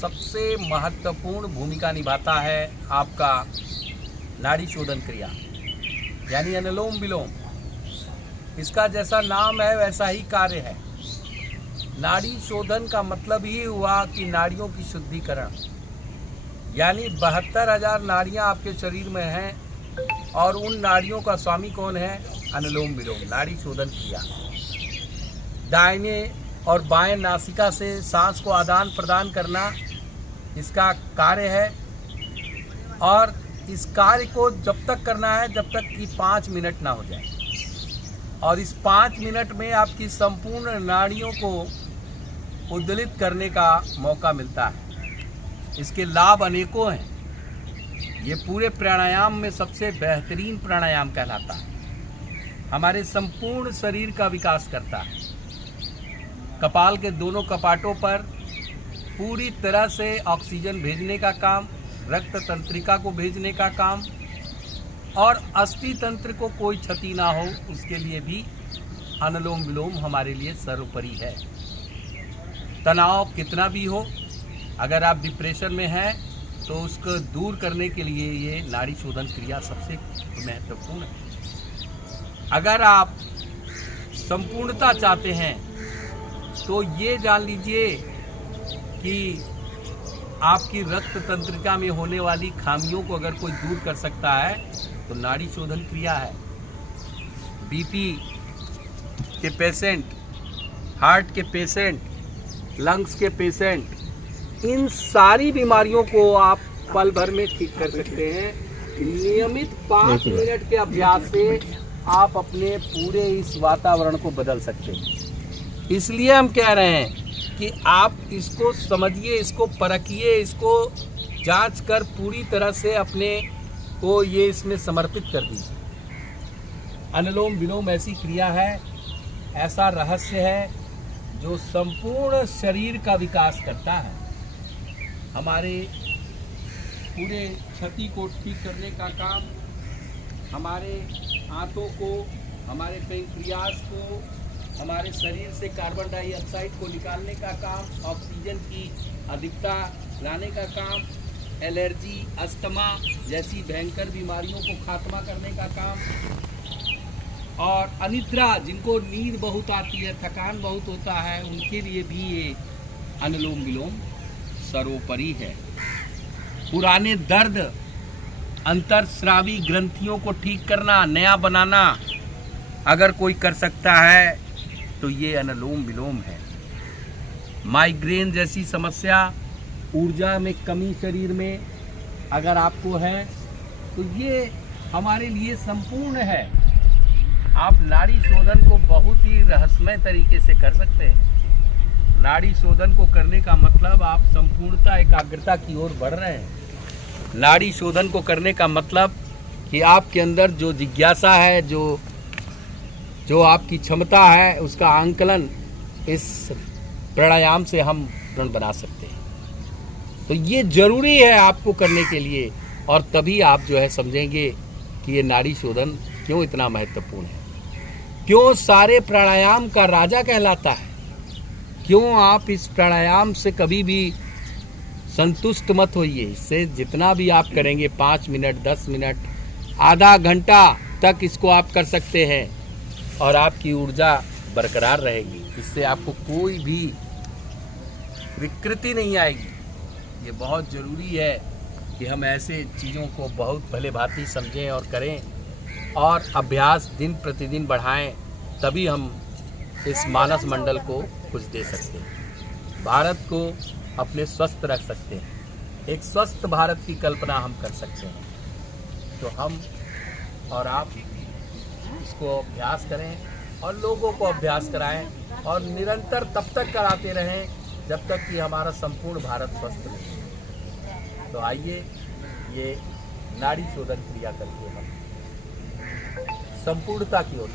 सबसे महत्वपूर्ण भूमिका निभाता है आपका नाड़ी शोधन क्रिया यानी अनुलोम विलोम। इसका जैसा नाम है वैसा ही कार्य है। नाड़ी शोधन का मतलब ही हुआ कि नाड़ियों की शुद्धिकरण, यानी 72,000 नाड़ियाँ आपके शरीर में हैं और उन नाड़ियों का स्वामी कौन है? अनुलोम विलोम, नाड़ी शोधन क्रिया। दाहिने और बाएं नासिका से सांस को आदान प्रदान करना इसका कार्य है और इस कार्य को जब तक करना है जब तक कि 5 मिनट ना हो जाए और इस 5 मिनट में आपकी संपूर्ण नाड़ियों को उद्दोलित करने का मौका मिलता है। इसके लाभ अनेकों हैं। ये पूरे प्राणायाम में सबसे बेहतरीन प्राणायाम कहलाता है। हमारे संपूर्ण शरीर का विकास करता है। कपाल के दोनों कपाटों पर पूरी तरह से ऑक्सीजन भेजने का काम, रक्त तंत्रिका को भेजने का काम और अस्थि तंत्र को कोई क्षति ना हो उसके लिए भी अनुलोम विलोम हमारे लिए सर्वोपरि है। तनाव कितना भी हो, अगर आप डिप्रेशन में हैं तो उसको दूर करने के लिए ये नाड़ी शोधन क्रिया सबसे महत्वपूर्ण है। अगर आप संपूर्णता चाहते हैं तो ये जान लीजिए कि आपकी रक्त तंत्रिका में होने वाली खामियों को अगर कोई दूर कर सकता है तो नाड़ी शोधन क्रिया है। बीपी के पेशेंट, हार्ट के पेशेंट, लंग्स के पेशेंट, इन सारी बीमारियों को आप पल भर में ठीक कर सकते हैं। नियमित 5 मिनट के अभ्यास से आप अपने पूरे इस वातावरण को बदल सकते हैं। इसलिए हम कह रहे हैं कि आप इसको समझिए, इसको परखिए, इसको जांच कर पूरी तरह से अपने को ये इसमें समर्पित कर दीजिए। अनुलोम विलोम ऐसी क्रिया है, ऐसा रहस्य है जो संपूर्ण शरीर का विकास करता है। हमारे पूरे क्षति को ठीक करने का काम, हमारे आंतों को, हमारे पैंक्रियास को, हमारे शरीर से कार्बन डाइऑक्साइड को निकालने का काम, ऑक्सीजन की अधिकता लाने का काम, एलर्जी, अस्थमा जैसी भयंकर बीमारियों को खात्मा करने का काम और अनिद्रा, जिनको नींद बहुत आती है, थकान बहुत होता है, उनके लिए भी ये अनुलोम विलोम सर्वोपरि है। पुराने दर्द, अंतरस्रावी ग्रंथियों को ठीक करना, नया बनाना अगर कोई कर सकता है तो ये अनुलोम विलोम है। माइग्रेन जैसी समस्या, ऊर्जा में कमी शरीर में अगर आपको है तो ये हमारे लिए संपूर्ण है। आप नाड़ी शोधन को बहुत ही रहस्यमय तरीके से कर सकते हैं। नाड़ी शोधन को करने का मतलब आप संपूर्णता, एकाग्रता की ओर बढ़ रहे हैं। नाड़ी शोधन को करने का मतलब कि आपके अंदर जो जिज्ञासा है, जो आपकी क्षमता है, उसका आंकलन इस प्राणायाम से हम बना सकते हैं। तो ये जरूरी है आपको करने के लिए और तभी आप जो है समझेंगे कि ये नाड़ी शोधन क्यों इतना महत्वपूर्ण है, क्यों सारे प्राणायाम का राजा कहलाता है, क्यों आप इस प्राणायाम से कभी भी संतुष्ट मत होइए। इससे जितना भी आप करेंगे 5 मिनट, 10 मिनट, आधा घंटा तक इसको आप कर सकते हैं और आपकी ऊर्जा बरकरार रहेगी। इससे आपको कोई भी विकृति नहीं आएगी। ये बहुत ज़रूरी है कि हम ऐसे चीज़ों को बहुत भले भांति समझें और करें और अभ्यास दिन प्रतिदिन बढ़ाएं, तभी हम इस मानस मंडल को कुछ दे सकते हैं, भारत को अपने स्वस्थ रख सकते हैं। एक स्वस्थ भारत की कल्पना हम कर सकते हैं। तो हम और आप इसको अभ्यास करें और लोगों को अभ्यास कराएं और निरंतर तब तक कराते रहें जब तक कि हमारा संपूर्ण भारत स्वस्थ रहे। तो आइए ये नाड़ी शोधन क्रिया करके हम संपूर्णता की ओर